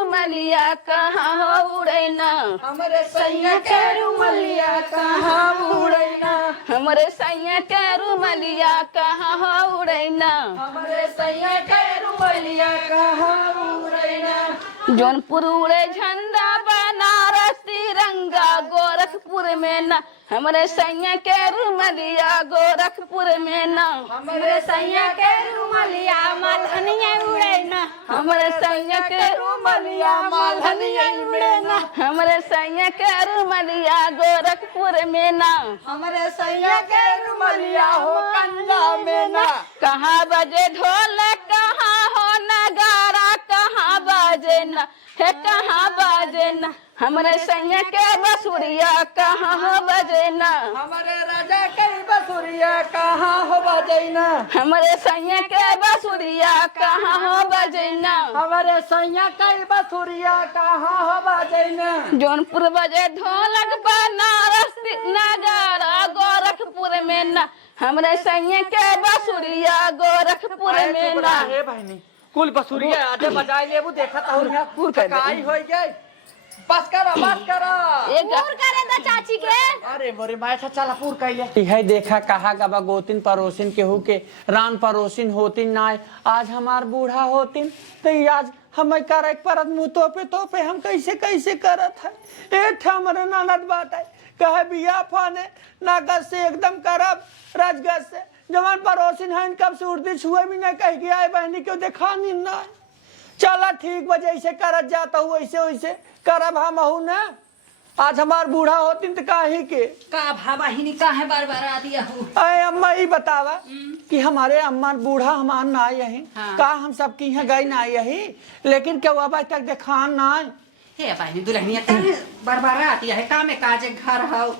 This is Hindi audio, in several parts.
रुमलिया कहाँ हो उड़ैना, हमरे सैया के रुमलिया कहाँ उड़ैना, हमरे सैया के रुमलिया कहाँ हो उड़ैना, हमरे सैया के रुमलिया कहाँ उड़ैना। जौनपुर उड़े झंडा बनारस तिरंगा गोरखपुर में ना, हमरे सैया के रुमलिया गोरखपुर में ना, हमरे सैया के रुमलिया मालहनिया उड़ैना, हमरे सैया के रुमलिया मालहनिया उड़ैना, हमरे सैया के रुमलिया गोरखपुर में ना, हमरे सैया के रुमलिया हो कंडा में ना। कहाँ बजे ढोल कहाँ हो नगारा, कहाँ बाजे ना है कहाँ बाजे ना, हमरे सैया के बसुरिया कहाँ हो बजे ना, हमरे राजा के बसुरिया कहाँ हो बजैना, हमरे सैया के बसुरिया कहाँ हो बजे ना, हमरे सैया के बसुरिया कहाँ हो बजैना। जौनपुर बजे ढोलक बनारस नगारा गोरखपुर में ना, हमरे सैया के बसुरिया गोरखपुर में ना। हे बहनी कुल बसुरिया आजे बजाई लेबू देखत हो पूर कर दे। काई होई गई। बस करा एक पूर करे दा चाची के। अरे मोरे माथा चला पूर कैले। है देखा कहा गबा गोतिन परोसिन केहू के रान परोसिन होतिन नाय, आज हमार बूढ़ा होतिन तो आज हमें करे परत मुँह तोपे हम कैसे कैसे करत है। एक हमारे ननद बात है कहे बिया फाने नागज से एकदम करब राजगज से जवान परोसिन है कब से उर्दी छुए भी नहीं कह गया है बहनी क्यों देखा नहीं ना। चला ठीक बजे ऐसे करत जाता हूँ ऐसे वैसे करब हम हूँ ना। आज हमार बूढ़ा होतिन तो काहे के का भावाहिनी का है बार बार आ दिया हो। अरे अम्मा ये बतावा कि हमारे अम्मा बूढ़ा हमार ना यही हाँ। का हम सबकी यहाँ गई ना यही लेकिन क्या अब तक देखा ना हे भाई दुल्हनिया का बार बार आती है कामे काजे घर हो।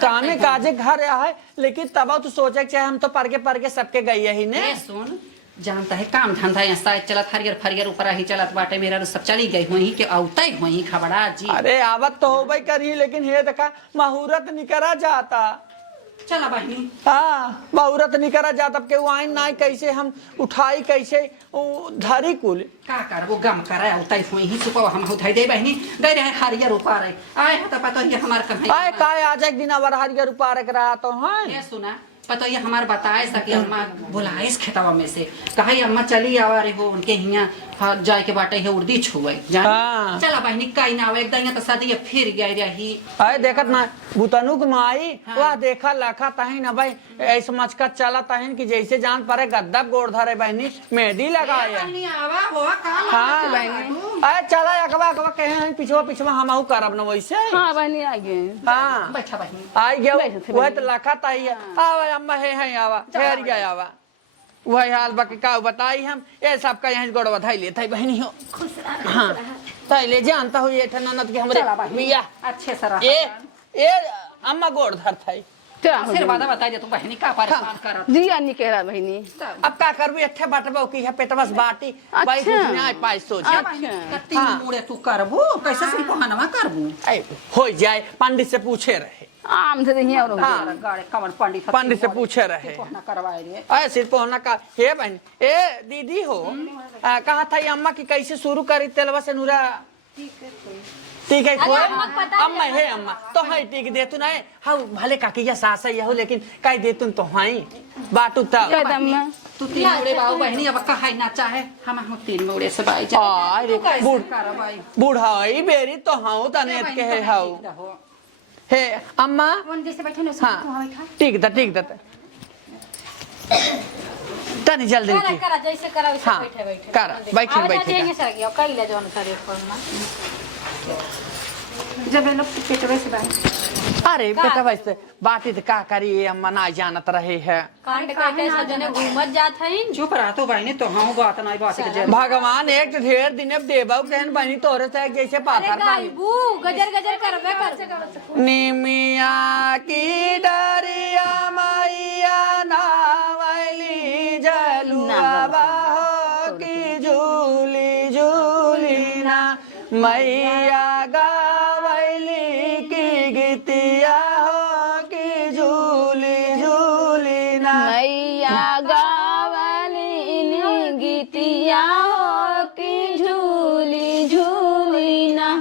कामे काजे घर है लेकिन तब तो सोचे चाहे हम तो परगे सबके गई यही ने। ए सुन जानता है काम धंधा यहाँ शायद चलत हरियर फरियर ऊपर ही चलत बाटे मेरा सब चली गई हुई के औतई हुई खबड़ा जी। अरे आवत तो हो भाई करी लेकिन हे देखा मुहूर्त निकरा जाता। चला बहनी हाँ मुहूर्त निकरा जाता के वाइन ना कैसे हम उठाई कैसे धरी कुल का कर वो गम करे औतई हुई ही सुपो हम उठाई दे बहनी गई रहे हरियर ऊपर आए है तो पता ये हमार कहां आए काय आज एक दिन अवर हरियर उपार रहा तो है ये सुना पता ये हमार बताए सके अम्मा बुलाइस खेतवा में से कहा अम्मा चली आवा रे हो उनके हिया जाए के बाटे है उर्दी छुए जान हाँ। चला बहनी कई ना आवे एकदम तो शादी फिर गई रही। अरे देखत ना बुतनु माई हाँ। वाह देखा लखा तही ना भाई ऐसे मचका चला तहिन कि जैसे जान परे गद्दा गोड़ धरे बहनी मेहंदी लगाए बहनी आवा हो काम हाँ बहनी अरे चला अकबा कहे हैं पिछवा हमहू करब ना वैसे हाँ बहनी आ गए। हाँ बैठा बहनी आई गया बैठे थे वह तो लखा तही है आवा अम्मा है आवा ठहर गया आवा वही हाल बाकी का बताई हम ये सब का यहाँ गोड़ बधाई लेते बहनी हो हाँ तैले जानता हूँ ये ननद के हमरे भैया अच्छे सर ए अम्मा गोड़ धर थाई आशीर्वाद बता दे तू बहनी का परेशान कर जिया निकला बहनी। अब का करबी अठे बाटबो की है पेटवस बाटी बाई अच्छा। कुछ नहीं पाई सोच तीन मुड़े तू करबू कैसे सिल पहनवा करबू हो जाए पंडित से पूछे रहे आम थे हिया और हाँ। गाड़े कवन पंडित पंडित से पूछे रहे पहना करवाए रे अरे सिर पहना का हे बहन ए दीदी हो कहा था ये अम्मा की कैसे शुरू करी तेलवा से नूरा ठीक है कोई अम्मा है अम्मा तो है ठीक दे तू नहीं हाँ भले काकी या सास है हो लेकिन काई दे तू तो हाई बाटू तब तू तीन मुड़े बाबू बहनी अब कहा ना चाहे हम तीन मुड़े से बाई जा अरे बूढ़ाई बेरी तो हाँ तने के है हाउ हे अम्मा जैसे बैठे ना हाँ ठीक था तनी जल्दी करा जैसे करा वैसे हाँ बैठे बैठे कर बैठे सर गया कई ले जोन करे फोन जब लोग पेटवे से बाहर अरे बेटा वैसे बाटी तो का करी अम्मा ना जानत रहे है कांड काटे सजने घूमत जात हईन चुप रह तो बहनी तो हम बात नहीं बात के भगवान एक ढेर दिन अब देबौ कहन बनी तोरे से जैसे पाथर गायबू गजर गजर करबे कर निमिया की डरिया मैया नावली जलुआ बाहो की झूली झूली ना मैया गावली की गीतिया हो की झूली झूली ना मैया गावली गीतिया हो की झूली झूली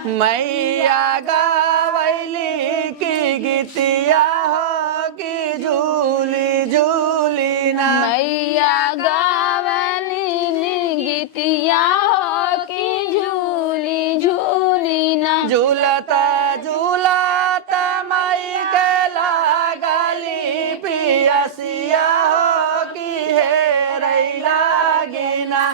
मैया गावैली की गीतिया हो कि झूली झूली ना। मैया गावली गीतिया हो कि झूली झूली ना। झूलता झूलता माई के लागली पियसिया हो कि हेरै लागिना।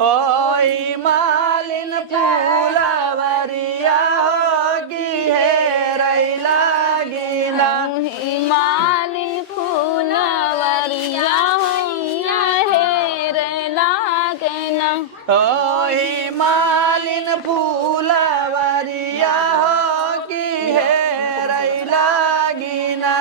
ओई मालिन फूलवरिया हो कि हेरै लागिना। मालिन फूलवरिया होइया हेरे लागना। ओई मालिन फूलवरिया हो कि हेरै लागिना।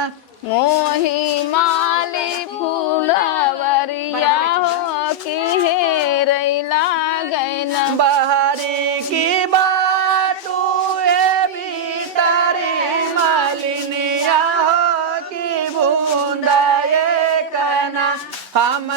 मोही माली फूलवरिया हो कि हेरे लागना। बाहरी की बातू है भीतरी मालिनिया हो कि बूंदा ये कहना। हम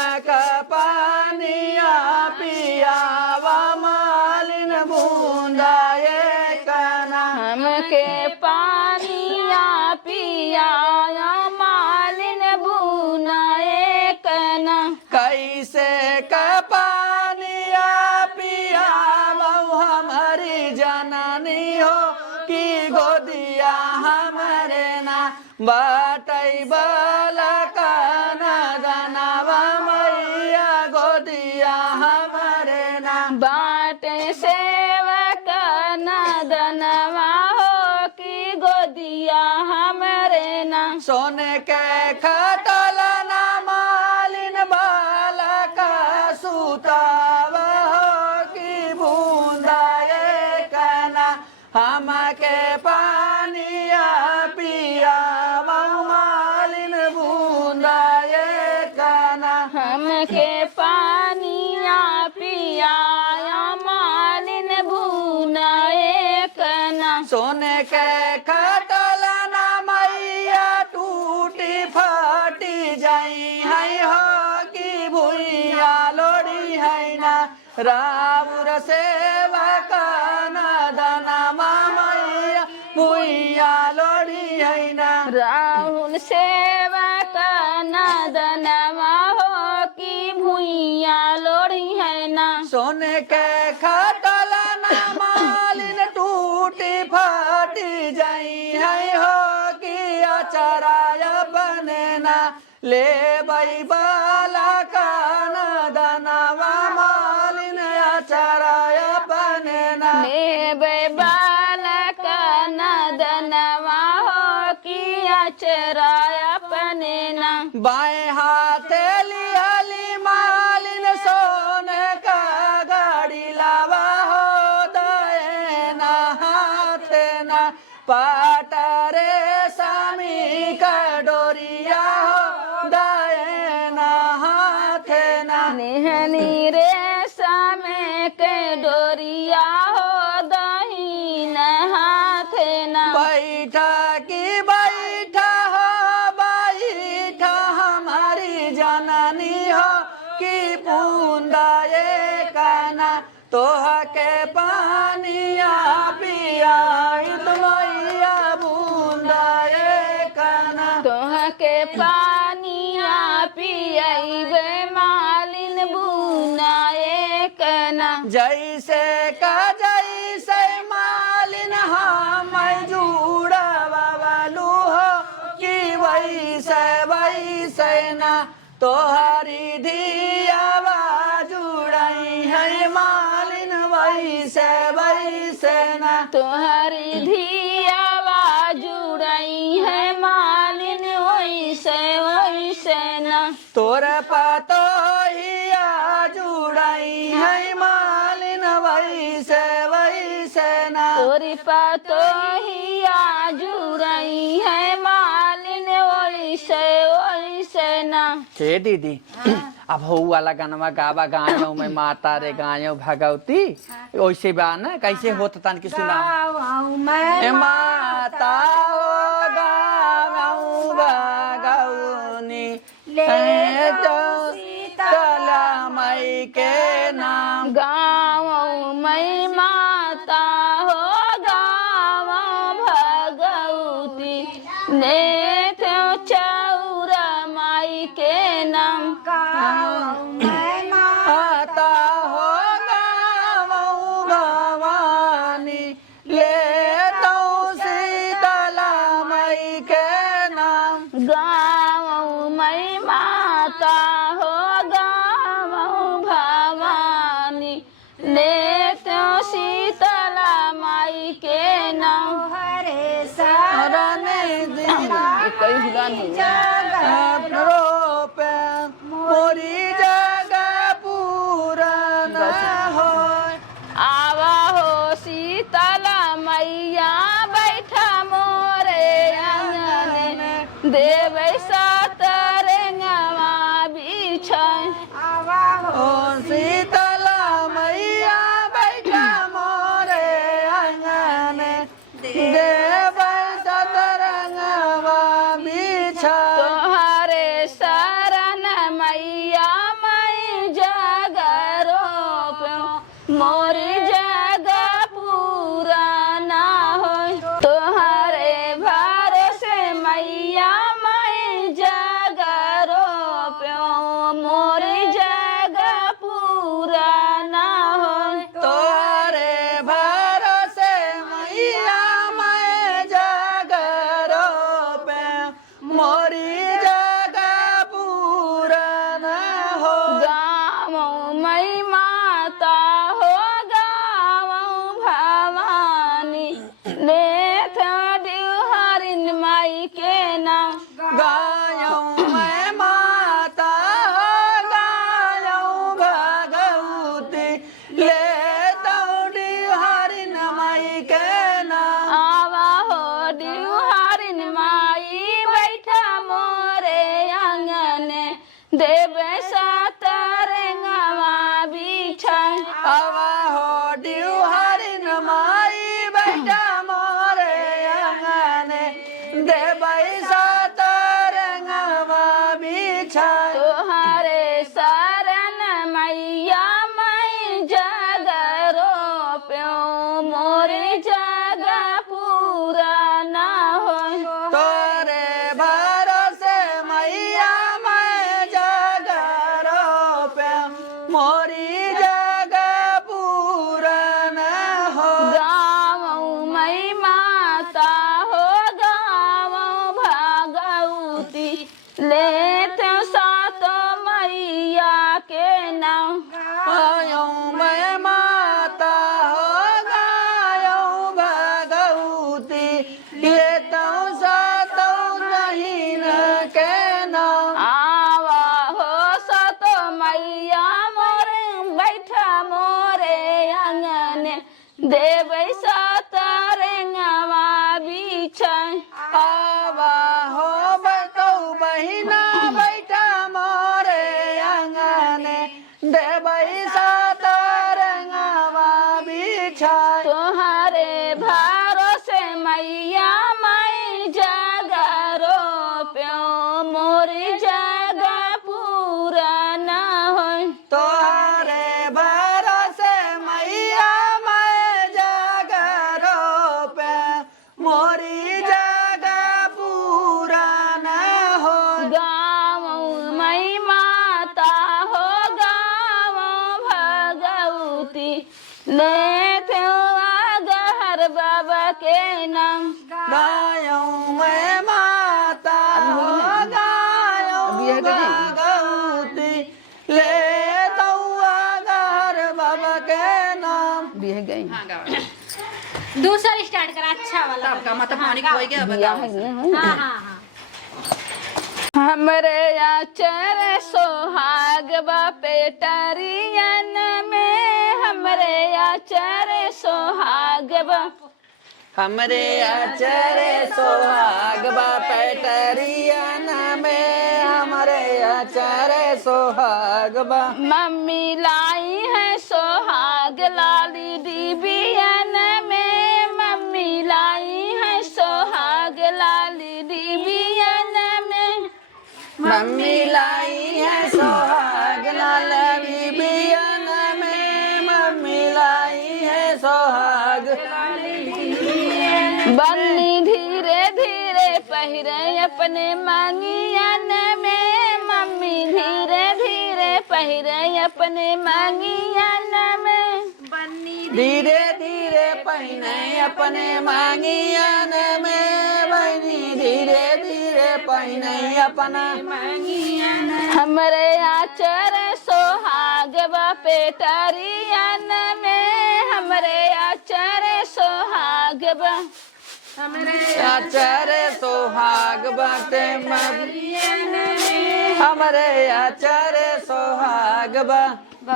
पानिया पियावा मालिन बूंदा ये कहना। हमके पानिया पियाया मालिन बुनाए कना। कैसे का पानिया पियावा हमारी जननी हो कि गोदिया हमरे ना। बाटै बलकाना दनावा मैया गोदिया हमरे ना। बाट सेवक नदनवा हो कि गोदिया हमरे ना। सोने के खटल ना मालिन बालका सुतावा हो कि बूंदा ये कहना। हमके पानिया पियावा मालिन बूंदा ये कहना। हमके पानिया पियाया मालिन बुनाए कना। सोने के खटल ना मैया टूटी फाटी जाई है हो कि भुइया लोड़ी है ना। राउर सेवक नदनमा मैया भुइया लोड़ी है ना। राहुल सेवक नदनवा हो कि भुइया लोड़ी है ना। सोने के खटल ना मालिन टूटी फाटी जाई है हो कि अचराय बने ना। ले बई बाला कान दनवा मालिन अचराय बने ना। नेबे बालक नदनवा हो कि अचराय अपने ना। बाएं हाथ लियाली मालिन सोने का गाड़ी लावा हो। दाएं ना हाथ ना पाटरे सामी का डोरिया हो। दाएं ना हाथ ना नेहनी रे सामे के डोरिया हो। दहीन हाथ ना। बैठा की बैठा हो बैठा हमारी जननी हो कि बूंदा ये कहना। तोह के पानिया पिया मैया बूंदा ये कहना। तोह के पानिया पियबे मालिन बुनाए कना। जैसे का जैसे मालिन हम जुड़ा बालू हो कि वैसे वैसे ना। तोहरी धियावा जुड़ाई है मालिन वैसे वैसे ना। तोहरी धियावा जुड़ई है मालिन वैसे वैसे ना। तोर पतो हिया जुड़ाई है मालिन वैसे वैसे ना। तोरी पतोहिया जुड़ई है मालिन वैसे वैसे ना। हे दीदी अब हो वाला गानवा गावा गायो में माता रे गायो भगवती वैसे बा ना। कैसे होत तन की सुना। ए माता ओ गाऊ भगवनी ले तो शीतला मई के नाम। गाँव में माता हो गा ले तो चौरा माई के नाम आता होगा मऊ भवानी ले तो शीतला मई के नाम गाँव मई माता हो गाँव भवानी ले तो शीतला माई के नाम हरे हरने कई गान पे मोरी जगह पूरन हो आवा हो शीतला मैया बैठा मोरे आंगन देव सतरंगवा बिछाई ओ शीतला मैया बैठा मोरे आंगन देव सतरंगवा बिछा तोहरे शरण मैया मई जगरो मोरी जगह पूरा ना हो तोहरे भरोसे मैया मई जगरो मोरी जगह पूरा ना हो तोरे भरोसे मैया मैं जागरो पे मोरी जगह पूरन हो गाँव मई माता हो गाँव भवानी ले हरिन माई के नाम गायों मैं माता हो गायों भगवती ले दौड़ी हरिन माई के नाम आवा हो हरिन माई बैठा मोरे आंगन देव सतरंगवा बिछाई आवा हो डिउ हरिन माई बैठा मोरे आंगने देवई सतरंगवा बिछा तोहरे शरण मैया मई जगरो मोरी जगह पूरा ना हो तोरे भरोसे मैया मैं जागरो पे मोरी जगह पूरन हो गाँव मई माता हो गाँव भगवती ले तो सातो मैया के नाम गायों मैं माता हो गायों भगवती ये तो सातो नहीं के नाम आवा हो सातो मैया मोरे बैठा मोरे आंगन देव सतरंगवा बिछाई आवा हो बतो बहिना बैठा मोरे आंगने देवई सतरंगवा बिछा तोहरे भरोसे मैया मई जगरो मोरी जगह पूरा ना हो तोरे भरोसे मैया मैं जागरो पे मोरी जगह पूरा न हो गाँव मई माता हो गाँव भगवती ले गहर बाबा के नाम गायों मैं माता हो गायों भगवती ले दौआ घर बाबा के नाम बिह गई हाँ गाओ दूसरा स्टार्ट करा अच्छा वाला तब का मतलब पानी हो गया बताओ हाँ हाँ हाँ हमरे आचर सोहाग पेटरियन में हमरे आचर सोहाग हमरे अचरे सोहाग पैटरियन में हमरे अचरे सोहाग मम्मी लाई है सोहाग लाली डिबियन में मम्मी लाई है सोहाग लाली डिबियन में मम्मी लाई है सोहाग लाल बिबियन में मम्मी लाई है सोहाग बन्नी धीरे धीरे पहिरे अपने मांगियन में, मम्मी धीरे धीरे पहिरे अपने मांगियन में। धीरे धीरे पहिने अपने मांगियन में, बहनी धीरे धीरे पहिने अपना मांगियन। हमरे आचर सोहाग बापे टरियन में, हमरे आचर सोहाग बा, आचर सोहाग बाटे मरियन में, हमरे आचर सोहाग बा।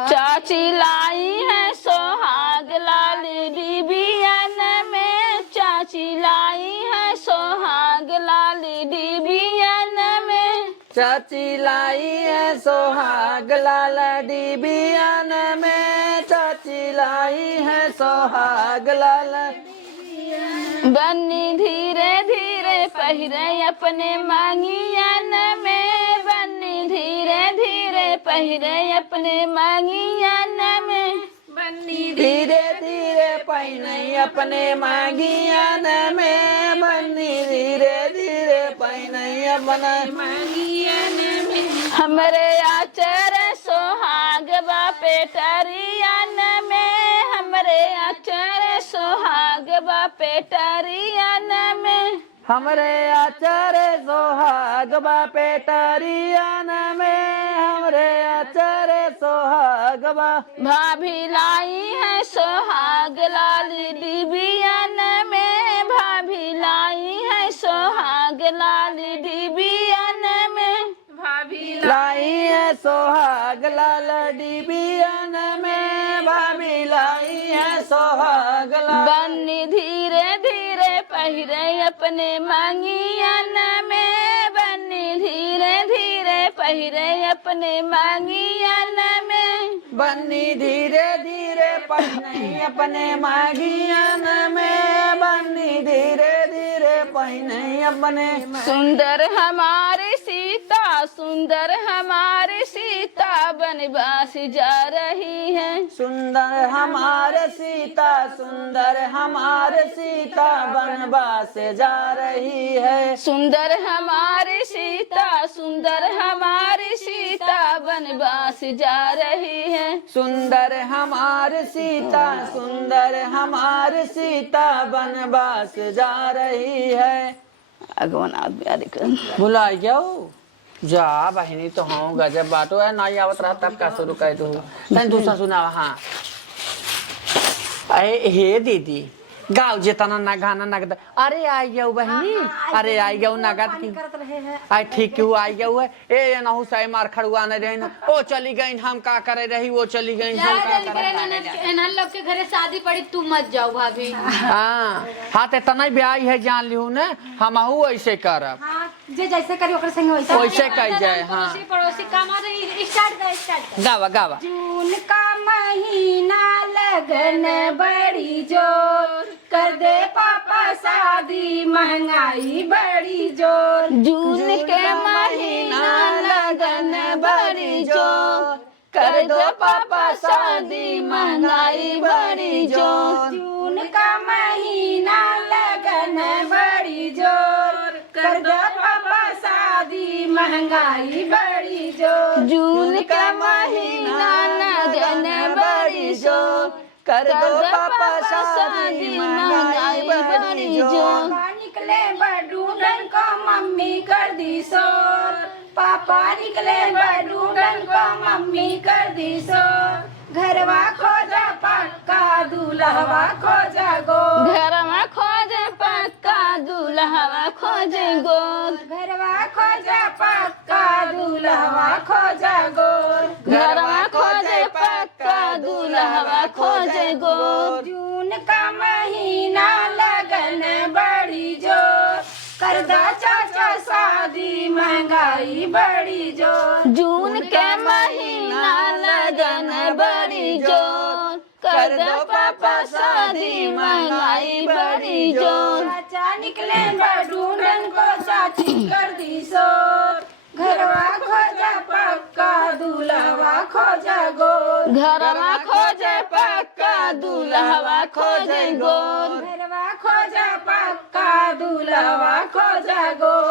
चाची लाई है सोहाग लाल डिबियन में, चाची लाई है सोहाग लाल डिबियन में। चाची लाई है सोहाग लाल डिबियन में, चाची लाई है सोहाग लाल। बन्नी धीरे धीरे पहिरे अपने मांगियन में, बन्नी धीरे धीरे पहिरे अपने मांगियन में। धीरे धीरे पहिने अपने मांगियन में, बन्नी धीरे धीरे पहिने अपने मांगियन में। हमरे आचर सोहाग बापे टरियन में, हमरे आचर सोहाग बापे टरियन में। हमरे आचर सोहाग बापे टरियन में, हमरे आचर सोहाग बा। भाभी लाई है सोहाग लाल डिबियन में, भाभी लाई है सोहाग लाल डिबियन में। लाई है सोहाग लाल डिबियन में, भाभी लाई है सोहाग लाल। बन्नी धीरे धीरे पहिरे अपने मांगियन में, बन्नी धीरे धीरे पहिरे अपने मांगियन में। बन्नी धीरे धीरे पहिने अपने मांगियन में, बन्नी धीरे धीरे पहिने अपने। सुंदर हमारी सीता, सुंदर हमारी सीता वनवास जा रही है। सुंदर हमारे सीता, सुंदर हमारे सीता वनवास जा रही है। सुंदर हमारी सीता, सुंदर हमारी सीता वनवास जा रही है। सुंदर हमारे सीता, सुंदर हमारे सीता वनवास जा रही है। अगवन आदमी बुला जाओ जा बहनी तो हाँ गजब बाटो है, नहीं आवत रहा तब का शुरू कर दो। तन दूसरा सुना। हाँ अरे हे दीदी गाँव जितना ना गाना नगद। अरे आई जाओ बहनी, अरे आई जाओ नगद की। आई ठीक क्यों आई जाओ है। ए नहु साई मार खड़ुआ नहीं रही ना, ओ चली गई हम का करे रही, वो चली गई हम का करे। एनहन लोग के घरे शादी पड़ी, तू मत जाओ भाभी। हाँ हाँ ते तना ब्याह है जान लिहू ने, हम ऐसे करब। हाँ जे जैसे करी ओकर संग वैसे कह जाए। हाँ पड़ोसी कमा रही। स्टार्ट गावा गावा। जून का महीना लगन बड़ी जोर, कर दे पापा शादी महंगाई बड़ी जोर। जून के महीना लगन बड़ी जोर, कर दो पापा शादी महंगाई बड़ी जोर। जून का महीना लगन बड़ी जोर, कर दो पापा शादी महंगाई बड़ी जोर। जून का महीना लगन बड़ी जोर, कर दो पापा शादी महंगाई बड़ी जोर। निकले बडूडन को मम्मी कर दी शोर, पापा निकले बडूडन को मम्मी कर दी शोर। घरवा खोजा पक्का दूल्हवा खोजा गोद, घरवा खोजे पक्का दूल्हवा खोजे गोद। घरवा खोजा पक्का दूल्हवा खोजा गोद, घरवा खोजे पक्का दूल्हवा खोजे गोद। जून का महीना लगन बड़ी जोर, कर दो चाचा शादी महंगाई बड़ी जोर। जून के महीना लगन बड़ी जोर, कर दो पापा शादी महंगाई बड़ी जोर। चाचा निकले बडूडन को चाची कर दी शोर, घरवा खोजा पक्का दूल्हवा खोजा गोद, घरवा खोजे पक्का दूल्हवा खोजे गोद। घरवा खोजा पक्का दूल्हवा खोजा गोद।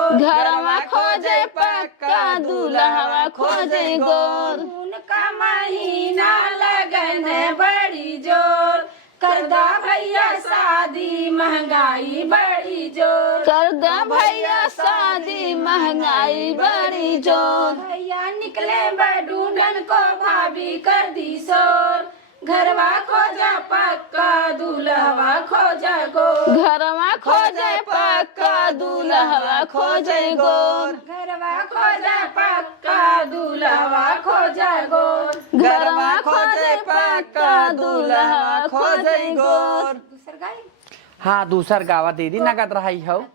खोजे गोर। उनका महीना लगन बड़ी जोर, करदा भैया शादी महंगाई बड़ी जोर। कर दे भैया शादी महंगाई बड़ी जोर। भैया निकले बडूडन को भाभी कर दी शोर, घरवा खोजा पक्का दूल्हवा खोजा गोर। घरवा खोजे पक्का दूल्हवा खोजे गोर। घरवा खोजा पक्का दूल्हवा खोजा गोर। घरवा खोजे पक्का दूल्हवा खोजे गोर। दूसर गाई हाँ दूसर गावा दीदी नगद रही हो।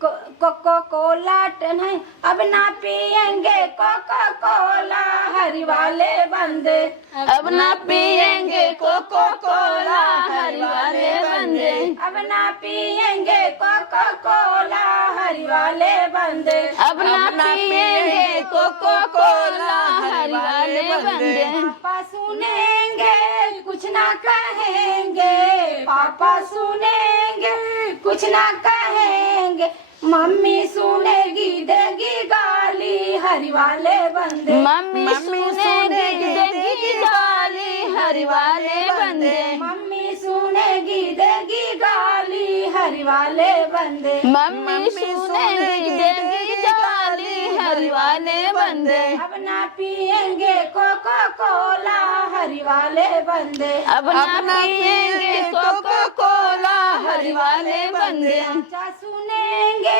कोको कोला टन है अब ना पियेंगे कोको कोला, हरी वाले बंदे अब ना पियेंगे कोको कोला, हरी वाले बंदे। अब ना पियेंगे कोको कोला, हरी वाले बंदे। अब ना पियेंगे कोको कोला, हरी वाले बंदे। पापा सुनेंगे कुछ ना कहेंगे, पापा सुनेंगे कुछ ना कहेंगे, मम्मी सुनेगी देगी गाली, हरी वाले बंदे। मम्मी सुनेगी देगी गाली, हरी वाले बंदे। मम्मी सुनेगी देगी गाली, हरी वाले बंदे। मम्मी सुनेगी देगी गाली, हरी वाले बंदे। अब ना पियेंगे कोको कोला, हरी वाले बंदे। अब ना पियेंगे कोको कोला, हरी वाले बंदे। चाचा सुनेंगे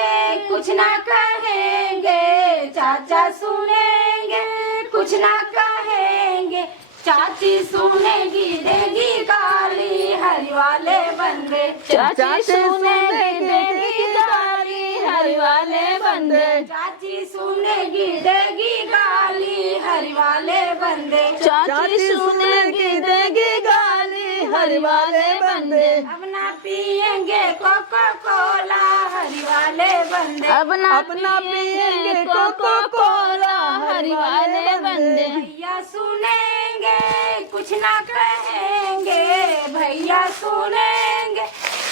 कुछ ना कहेंगे, चाचा सुनेंगे कुछ ना कहेंगे, चाची सुनेगी देगी गाली, हरी वाले बंदे। चाची सुनेगी देगी गाली, हरी वाले बंदे। चाची सुनेगी देगी गाली, हरी वाले बंदे। चाची सुनेगी देगी गाली, हरी वाले बंदे। अब ना पियेंगे कोको कोला, हरी वाले बंदे। अब ना पियेंगे कोको कोला, हरी वाले बंदे। भैया सुनेंगे कुछ ना कहेंगे, भैया सुनेंगे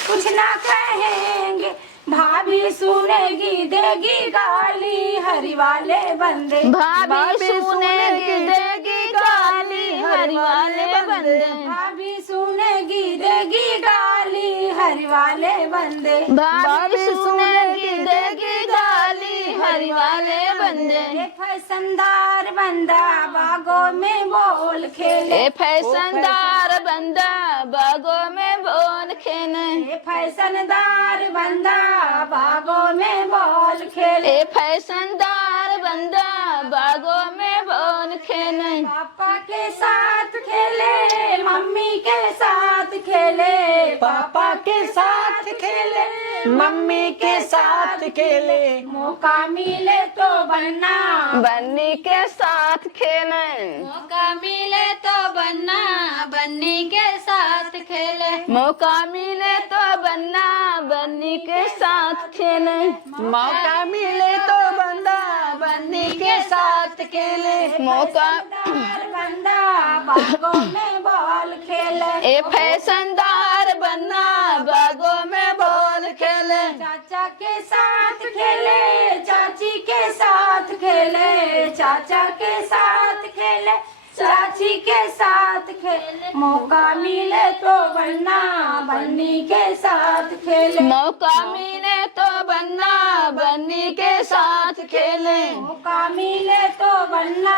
कुछ ना कहेंगे, भाभी सुनेगी देगी गाली, हरी वाले बंदे। भाभी सुनेगी देगी गाली, हरी वाले बंदे। भाभी सुनेगी देगी गाली, हरी वाले बंदे। भाभी सुनेगी देगी गाली, हरी वाले बंदे। ये फैशनदार बंदा बागों में बोल खेले, ए फैशनदार बंदा बागों में बोल खेले। ये फैशनदार बंदा बागों में बॉल खेले। ए फैशनदार बंदा बागों में बोल खेले। पापा के साथ खेले, मम्मी के साथ खेले, पापा के साथ खेले, मम्मी के साथ खेले, मौका मिले तो बनना, बन्नी के साथ खेले। मौका मिले तो बनना, बन्नी के साथ खेले। मौका मिले तो बन्ना बन्नी के साथ खेले। मौका मिले तो बंदा बन्नी के साथ खेले। मौका फैशनदार बंदा बागों में बॉल खेले। ए फैशनदार बन्ना बागों में बोल खेले। चाचा के साथ खेले, चाची के साथ खेले, चाचा के साथ खेले, चाची के साथ खेले। मौका मिले तो बनना, बन्नी के साथ खेले। मौका मिले तो बन्ना बन्नी के साथ खेले। मौका मिले तो बनना,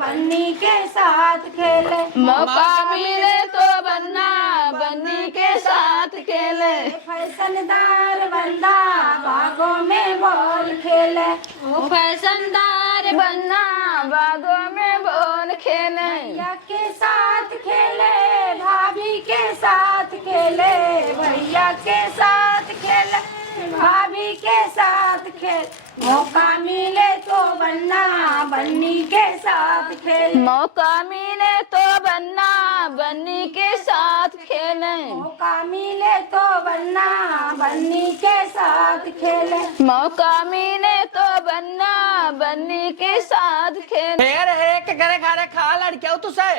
बन्नी के साथ खेले। मौका मिले तो बन्ना बन्नी के साथ खेले। फैशनदार बंदा बागों में बॉल खेले। वो फैशनदार बन्ना बागों में बोल खेले। भैया के साथ खेले, भाभी के साथ खेले, भैया के साथ खेले, भाभी के साथ खेल। मौका मिले तो बनना, बन्नी के साथ खेल। मौका मिले तो बन्ना बन्नी के साथ खेले। मौका मिले तो बनना, बन्नी के साथ खेले। मौका मिले तो बन्ना बन्नी के साथ खेले। फिर एक करे घरे खा लड़कियों तुसे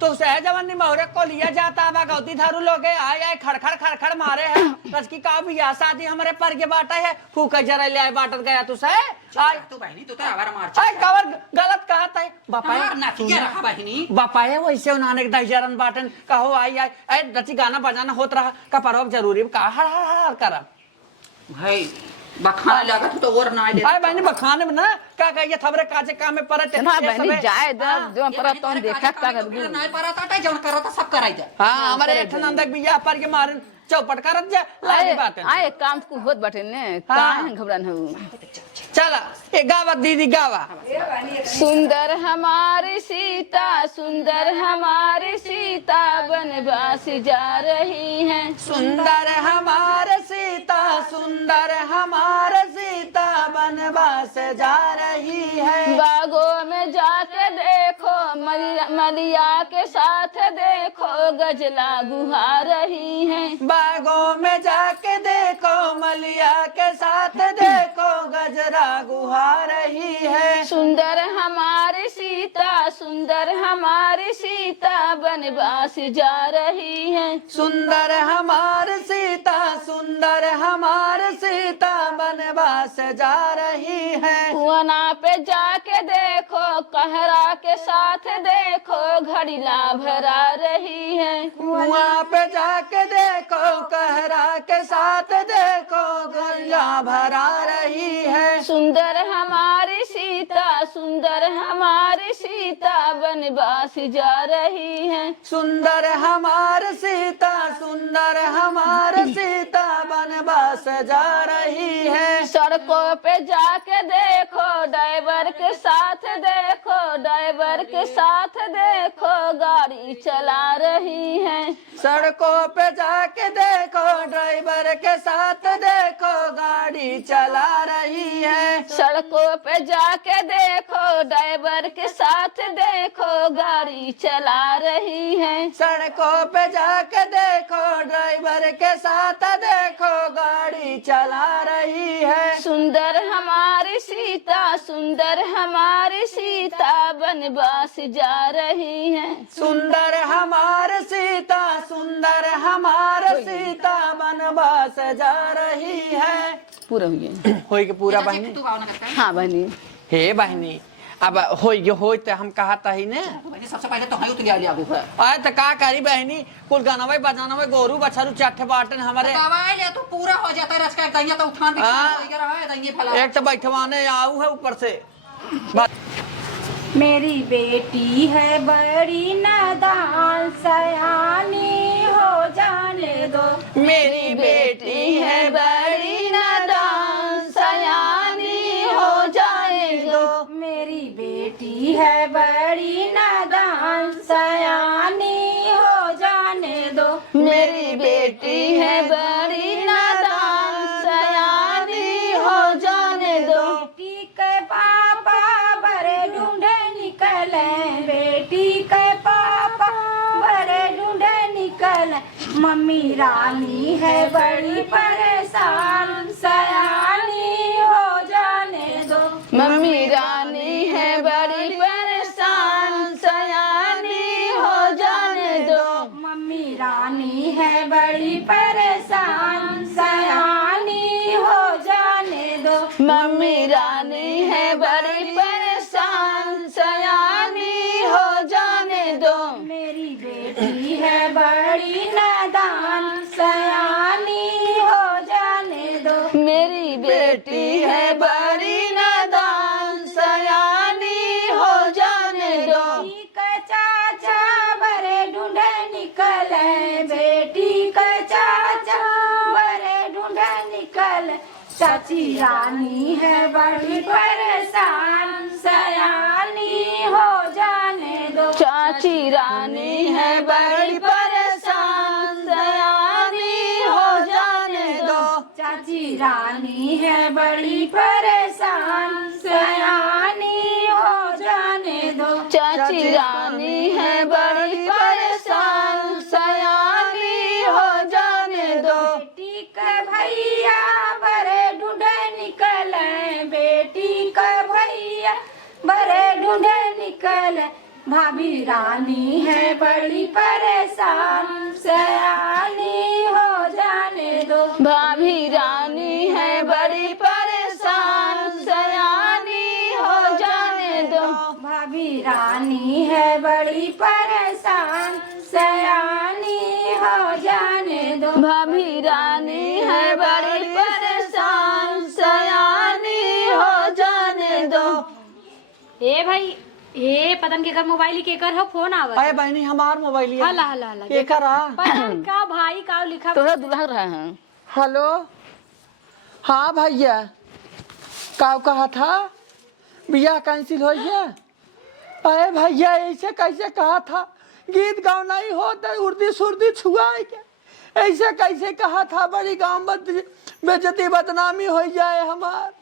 तो सह जवानी मोहरे को लिया जाता है गौती थारू लोग आए आए खड़खड़ खड़खड़ मारे हैं रसकी का भी या शादी हमारे पर के बाटा है फूका जरा ले आए बाटत गया तू सह तू बहनी तू तो आवारा मार आए कवर गलत कहा था बापा हमार नातिया रहा बहनी बापा है वैसे उन्होंने दहजरन बाटन कहो आई आई ऐ रची गाना बजाना होत रहा का परब जरूरी का हर हर हर करा भाई बखाने लगा तो और ना दे आए बहनी बखाने में ना का कहिए थबरे काजे काम में परत ना बहनी जाए द जो पर तो देखा का कर दी नहीं परा ता जौन करता सब कराई जा हां हमारे ठनंदक बिया पर के मारन चौपट करत जा लागी बात है आए काम को होत बाटे ने काहे घबरान हो चला ए गावा दीदी गावा सुंदर हमारी सीता सुंदर हमारी सीता बनवास जा रही है सुंदर हमारे सीता सुंदर हमारे सीता बनवास जा रही है बागों में जाके देखो मलिया के साथ देखो गजला गुहा रही है बागों में जाके देखो मलिया के साथ देखो गजरा गुहा रही है सुंदर हमारी सीता बनवास जा रही है सुंदर हमारी सीता सुंदर हमारी सीता बनवास जा रही है कुआना पे जाके देखो कहरा के साथ देखो घड़ीला भरा रही है कुआं पे जाके देखो कहरा के साथ देखो गलिया भरा रही है सुंदर हमारी सीता बनवास जा रही है सुंदर हमारी सीता सुंदर हमारी सीता बनवास जा रही है सड़कों पे जाके देखो ड्राइवर के साथ देखो गाड़ी चला रही है सड़कों पे जाके देखो ड्राइवर के साथ देखो गाड़ी चला रही है सड़कों पे जाके देखो ड्राइवर के साथ देखो गाड़ी चला रही है सड़कों पे जाके देखो ड्राइवर के साथ देखो गाड़ी चला रही है सुंदर हमारी सीता बनवास जा रही है सुंदर हमारी सीता सुंदर हमारी सीता बनवास जा रही है पूरा हुई होई के पूरा बहनी तू भावना करता है हाँ बहनी हे बहनी अब होई तो हम कहता ही ने बहनी सबसे पहले तो हई उतरिया लिया गो आए तो का करी बहनी कुल गानावे बजानावे गोरू बछरू चाठे बाटन हमारे दवाई ले तो पूरा हो जाता है रसका दैया तो उठान भी हाँ। हो गया है दैया फला एक तो बैठवाने आऊ है ऊपर से मेरी बेटी है बड़ी नादान सयानी हो जाने दो मेरी बेटी है बड़ी नादान सयानी हो जाए दो मेरी बेटी है बड़ी नादान सयानी हो जाने दो मेरी बेटी है बड़ी नादान सयानी हो जाने दो बेटी के पापा बड़े ढूंढे निकले बेटी के पापा बड़े ढूंढे निकले मम्मी रानी है बड़ी परेशान सयानी हो जाने दो मम्मी रानी है बड़ी परेशान सयानी हो जाने दो मम्मी रानी है बड़ी परेशान सयानी हो जाने दो मम्मी रानी है बड़ी परेशान सयानी हो जाने दो मेरी बेटी है बड़ी नादान सयानी हो जाने दो मेरी बेटी है बड़ी नादान सयानी हो जाने दो बेटी का चाचा बड़े ढूंढे निकले बेटी का चाचा बड़े ढूंढे निकले चाची रानी है बड़ी परेशान सयानी हो जाने दो चाची रानी है बड़ी परेशान सयानी हो जाने दो चाची रानी है बड़ी परेशान सयानी हो जाने दो चाची रानी है बड़ी परेशान सयानी हो जाने दो बेटी का भैया बड़े ढूंढे निकले बेटी का भैया बड़े ढूंढे निकले भाभी रानी है बड़ी परेशान, सयानी हो जाने दो। भाभी रानी है बड़ी परेशान, सयानी हो जाने दो। भाभी रानी है बड़ी परेशान, सयानी हो जाने दो। भाभी रानी है बड़ी परेशान, सयानी हो जाने दो। ए भाई ए पतन के कर मोबाइल के कर हो फोन आवत। अरे बहनी हमार मोबाइल है। हला हला हला के करा? पतन का भाई का लिखा तोरा दुल्हा रहा है। हेलो, हाँ भैया, का कहा था बियाह कैंसिल हो गया? अरे भैया ऐसे कैसे कहा था, गीत गाँव नहीं होता, उर्दी सुर्दी छुआए क्या? ऐसे कैसे कहा था, बड़ी गाँव बेजती बदनामी हो जाए हमार।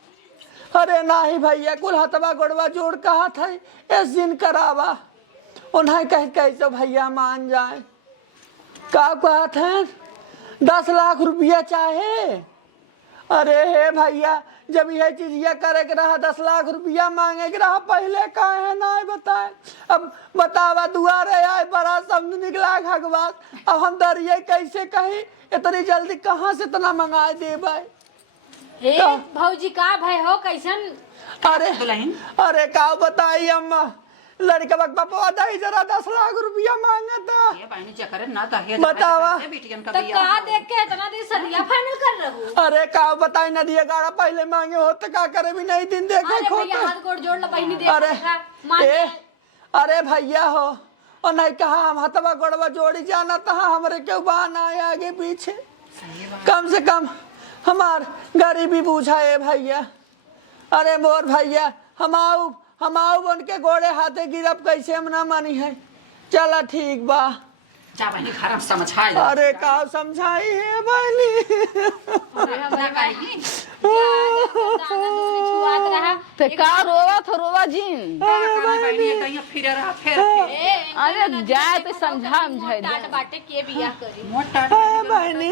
अरे नहीं भैया, कुल हथवा गोड़वा जोड़ कहा था इस दिन करावा, उन्हें कैसे भैया मान जाए। का कहा था 10 लाख रुपया चाहे। अरे हे भैया, जब यह चीज ये करे के रहा 10 लाख रुपया मांगे के रहा, पहले काहे ना बताए। अब बतावा दुआरे आए बड़ा शब्द निकला खगवास, अब हम डरिए कैसे कही, इतनी जल्दी कहाँ से इतना मंगा दे भाई। ए भौजी का भाई हो कैसन? अरे दुल्हन अरे का बताई अम्मा, लड़का बापा दही जरा 10 लाख रुपया मांगा था। ये बहनी चक्कर ना दहेज बतावा। बेटियन का तो बियाह का देख के इतना दिन सदिया फाइनल कर रहू? अरे का बताई नदिया गाड़ा पहले मांगे हो तो का करे भी नहीं दिन देखे अरे भैया खोते। हाथ गोड़ जोड़ ला बहनी देख अरे मान ए, अरे भैया हो, और नहीं कहा हम हथवा गोड़वा जोड़ी जाना था, हमरे क्यों बहाना आए आगे पीछे। कम से कम हमार गरीबी पूछा है भैया। अरे मोर भैया, हम आऊ बन के गोड़े हाथे गिरब कैसे हम ना मानी है। चला ठीक बा। जा बहनी घर में समझाए। अरे का समझाई है बहनी। छुआत रहा ते का रोवा जिन। अरे जाए तो समझा टाट बाटे के बियाह करी। बहनी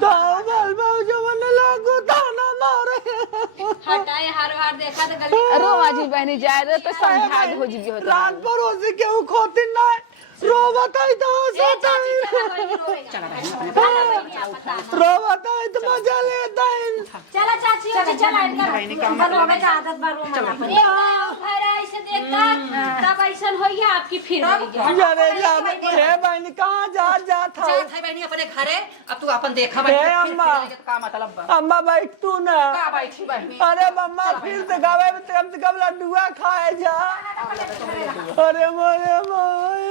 तो बाल बाबू जो मन लागू ताना मारे। हटाए हर बार देखा तो गली रोवा जी बहनी जाए रे तो समझा हो जी हो। रात भर उसे क्यों खोती ना रोवताई तो रोवताई तो मजा लेता है। चला चाची चला इनका बनवावे का आदत बारो मना पर घर ऐसे देखता तब ऐसन होइया आपकी फिर होइया। अरे जाने हे बहनी कहाँ जा था। जात है बहनी अपने घरे, अब तू अपन देखा हे बहनी अम्मा, का मतलब बा। अम्मा बैठ तू ना। का बैठी बहनी? अरे मम्मा फिर से गावे में कम से कम लड्डुआ खाए जा। अरे मोरे माई